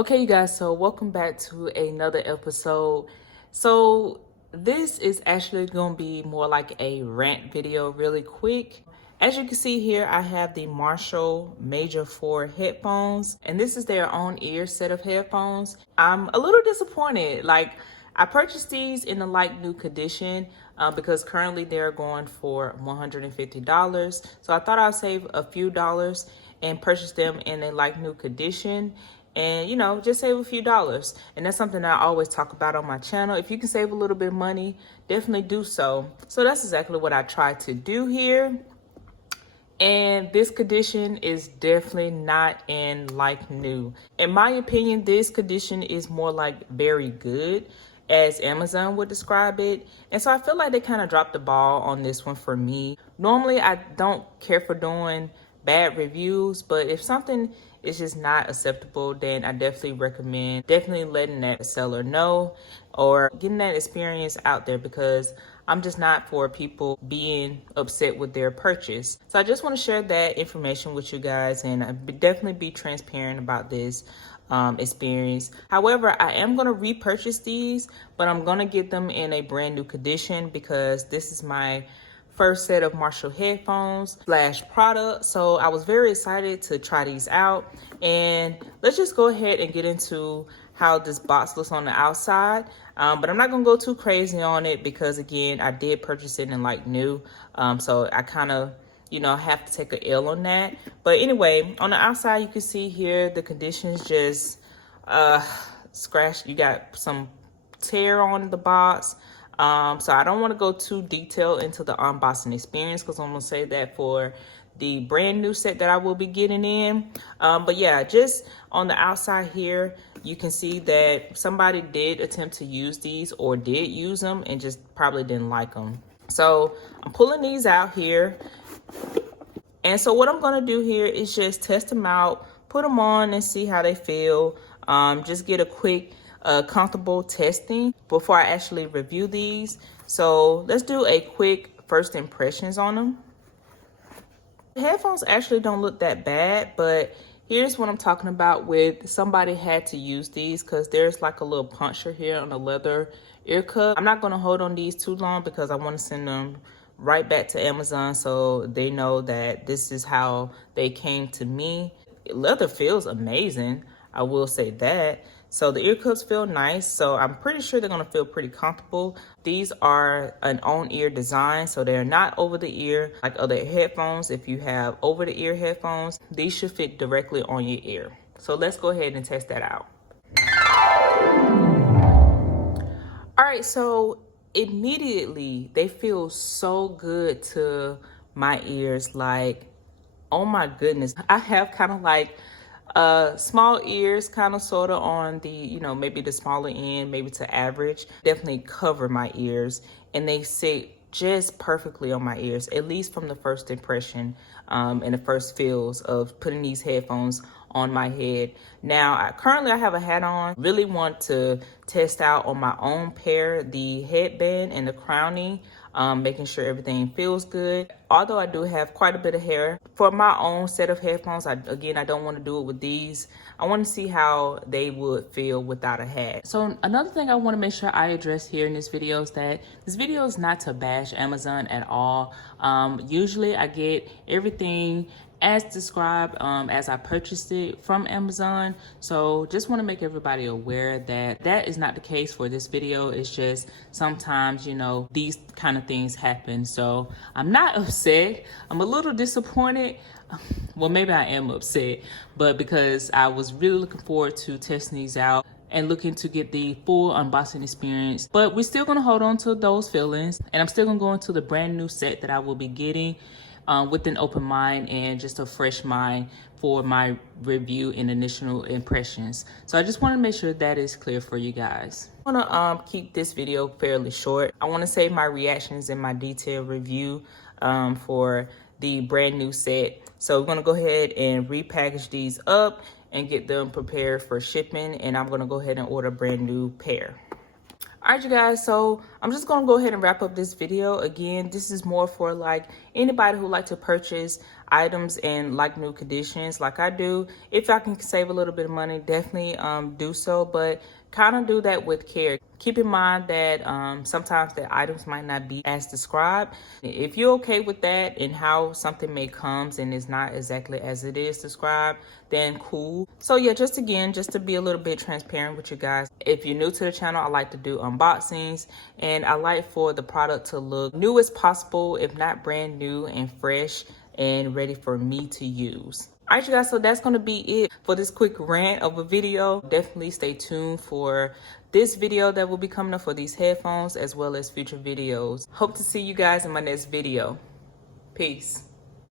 Okay, you guys, so welcome back to another episode. So this is actually going to be more like a rant video really quick. As you can see here, I have the Marshall Major 4 headphones, and this is their own ear set of headphones. I'm a little disappointed. I purchased these in a new condition because currently they're going for $150. So I thought I'd save a few dollars and purchase them in a new condition, and just save a few dollars. And that's something that I always talk about on my channel. If you can save a little bit of money, definitely do so. So that's exactly what I try to do here. And this condition is definitely not in new. In my opinion, this condition is more like very good, as Amazon would describe it. And so I feel like they kind of dropped the ball on this one for me. Normally, I don't care for doing bad reviews, but if something is just not acceptable, then I definitely recommend letting that seller know or getting that experience out there, because I'm just not for people being upset with their purchase. So I just want to share that information with you guys, and definitely be transparent about this experience. However, I am going to repurchase these, but I'm going to get them in a brand new condition because this is my first set of Marshall headphones / product. So I was very excited to try these out, and let's just go ahead and get into how this box looks on the outside. But I'm not gonna go too crazy on it because, again, I did purchase it in new. So I kind of, have to take an L on that. But anyway, on the outside, you can see here the conditions just scratched. You got some tear on the box. So I don't want to go too detailed into the unboxing experience because I'm going to say that for the brand new set that I will be getting in. But yeah, just on the outside here, you can see that somebody did attempt to use these or did use them and just probably didn't like them. So I'm pulling these out here. And so what I'm going to do here is just test them out, put them on and see how they feel. Just get a quick comfortable testing before I actually review these. So let's do a quick first impressions on them. The headphones actually don't look that bad, but here's what I'm talking about with somebody had to use these, because there's like a little puncture here on the leather ear cup. I'm not going to hold on these too long because I want to send them right back to Amazon so they know that this is how they came to me. Leather feels amazing, I will say that. So the ear cups feel nice, so I'm pretty sure they're gonna feel pretty comfortable. These are an on-ear design, so they're not over the ear like other headphones. If you have over the ear headphones, these should fit directly on your ear. So let's go ahead and test that out. All right, so immediately they feel so good to my ears. Like, oh my goodness. I have kind of small ears, kind of sort of on the, maybe the smaller end, maybe to average. Definitely cover my ears, and they sit just perfectly on my ears, at least from the first impression and the first feels of putting these headphones on my head. Now, currently I have a hat on. Really want to test out on my own pair the headband and the crowning, making sure everything feels good. Although I do have quite a bit of hair, for my own set of headphones, I don't want to do it with these. I want to see how they would feel without a hat. So another thing I want to make sure I address here in this video is that this video is not to bash Amazon at all. Usually I get everything as described as I purchased it from Amazon. So just want to make everybody aware that that is not the case for this video. It's just sometimes, these kind of things happen. So I'm not upset. I'm a little disappointed. Well, maybe I am upset, but because I was really looking forward to testing these out and looking to get the full unboxing experience. But we're still gonna hold on to those feelings, and I'm still gonna go into the brand new set that I will be getting with an open mind and just a fresh mind for my review and initial impressions. So I just want to make sure that is clear for you guys. I want to keep this video fairly short. I want to save my reactions and my detailed review for the brand new set. So we're going to go ahead and repackage these up and get them prepared for shipping, and I'm going to go ahead and order a brand new pair. All right, you guys, so I'm just gonna go ahead and wrap up this video. Again, this is more for like anybody who like to purchase items in like new conditions like I do. If I can save a little bit of money, definitely do so, but kind of do that with care. Keep in mind that sometimes the items might not be as described. If you're okay with that and how something may comes and is not exactly as it is described, then cool. So yeah, just to be a little bit transparent with you guys, if you're new to the channel, I like to do unboxings and I like for the product to look new as possible, if not brand new and fresh and ready for me to use. All right, you guys, so that's going to be it for this quick rant of a video. Definitely stay tuned for this video that will be coming up for these headphones as well as future videos. Hope to see you guys in my next video. Peace.